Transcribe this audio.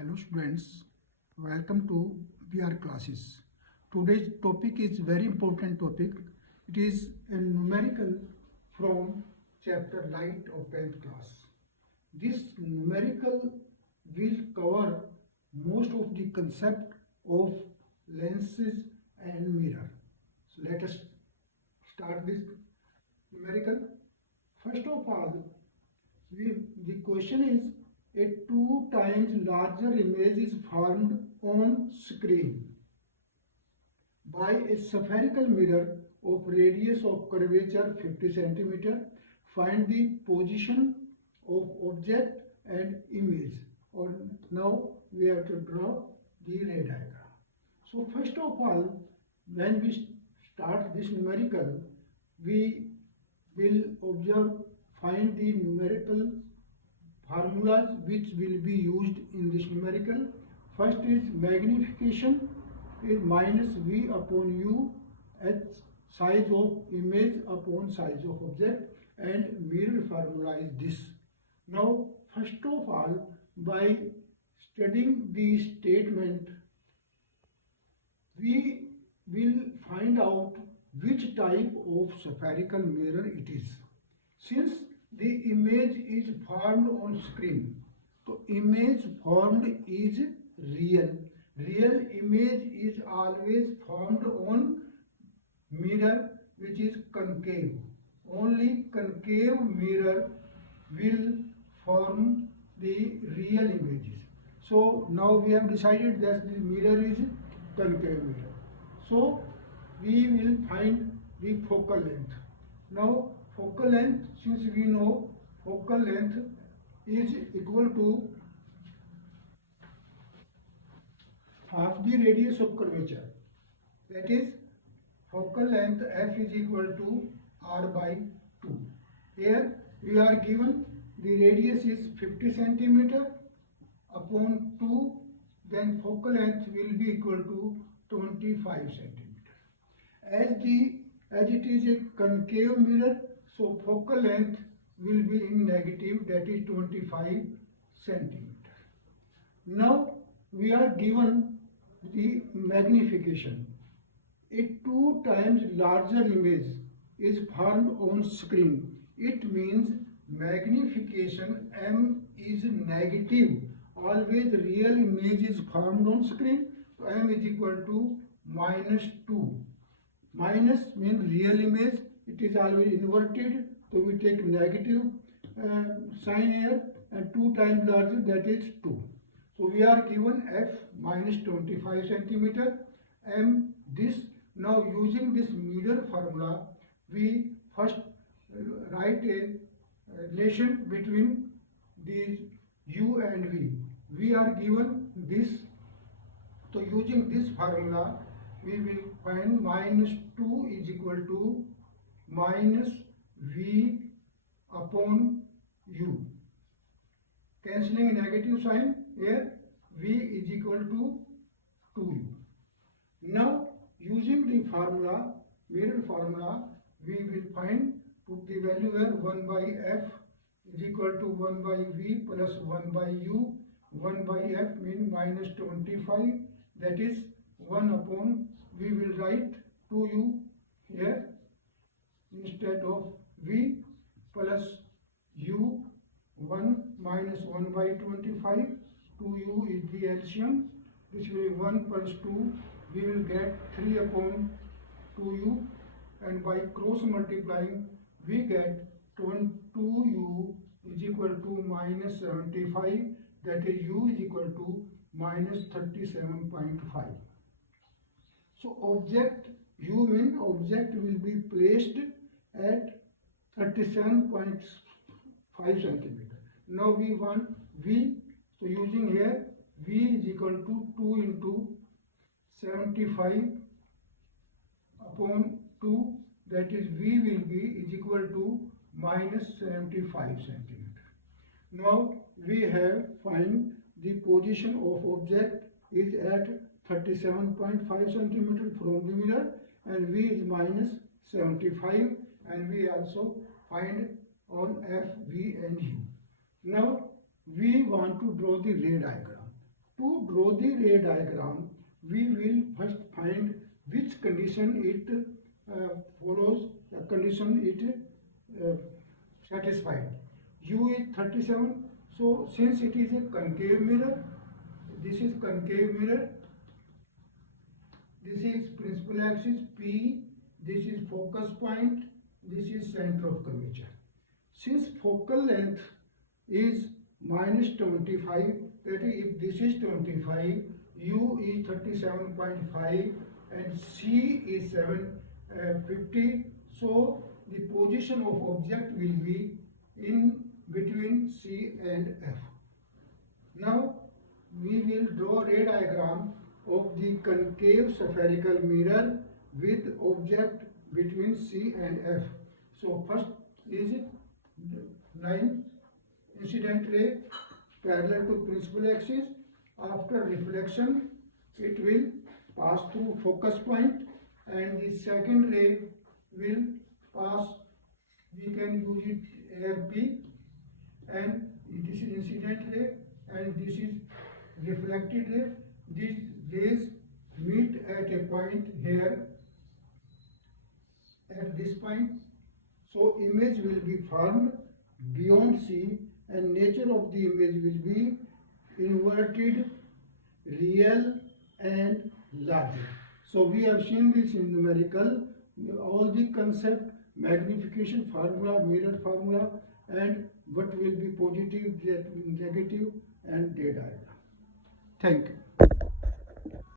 Hello students, welcome to VR classes. Today's topic is very important topic. It is a numerical from chapter Light of 10th class. This numerical will cover most of the concept of lenses and mirror. So let us start this numerical. First of all, the question is a 2 times larger image is formed on screen by a spherical mirror of radius of curvature 50 centimeter. Find the position of object and image. Or now we have to draw the ray diagram. So first of all, when we start this numerical, we will find the numerical formulas which will be used in this numerical. First is magnification is minus V upon U at size of image upon size of object, and mirror formula is this. Now first of all, by studying the statement, we will find out which type of spherical mirror it is. Since the image is formed on screen, so image formed is real. Real image is always formed on mirror which is concave. Only concave mirror will form the real images. So now we have decided that the mirror is concave mirror. So we will find the focal length. Now focal length, since we know focal length is equal to half the radius of curvature. That is, focal length f is equal to r by 2. Here we are given the radius is 50 centimeter upon 2, then focal length will be equal to 25 centimeter. As it is a concave mirror, so focal length will be in negative, that is 25 centimeter. Now we are given the magnification. A 2 times larger image is formed on screen. It means magnification M is negative. Always real image is formed on screen. So M is equal to minus 2. Minus means real image. It is always inverted. So we take negative sign here, and 2 times larger, that is 2. So we are given f minus 25 centimeter, m this. Now using this mirror formula, we first write a relation between these u and v. We are given this. So using this formula, we will find minus 2 is equal to minus v upon u. Cancelling negative sign here, v is equal to 2u. Now using the formula, mirror formula, we will put the value here, 1 by f is equal to 1 by v plus 1 by u. 1 by f means minus 25, that is 1 upon, we will write 2u here instead of v, plus u, 1 minus 1 by 25, 2u is the LCM. This will be 1 plus 2, we will get 3 upon 2u, and by cross multiplying we get 2u is equal to minus 75, that is u is equal to minus 37.5. So object, u means object will be placed at 37.5 centimeter. Now we want v, so using here v is equal to 2 into 75 upon 2, that is v will be is equal to minus 75 centimeter. Now we have find the position of object is at 37.5 centimeter from the mirror, and v is minus 75, and we also find on f, v and u. Now we want to draw the ray diagram. To draw the ray diagram, we will first find which condition it follows, the condition it satisfied. U is 37, so since it is a concave mirror, this is concave mirror, this is principal axis P, this is focus point, this is center of curvature. Since focal length is minus 25, that is, if this is 25, U is 37.5 and C is 750, so the position of object will be in between C and F. Now we will draw ray diagram of the concave spherical mirror with object between C and F. So first is line incident ray parallel to principal axis. After reflection, it will pass through focus point, and the second ray will pass, we can use it here P, and this is incident ray and this is reflected ray. These rays meet at a point here, at this point. So image will be formed beyond C, and nature of the image will be inverted, real and larger. So we have seen this in numerical, all the concept, magnification formula, mirror formula, and what will be positive, negative and ray diagram. Thank you.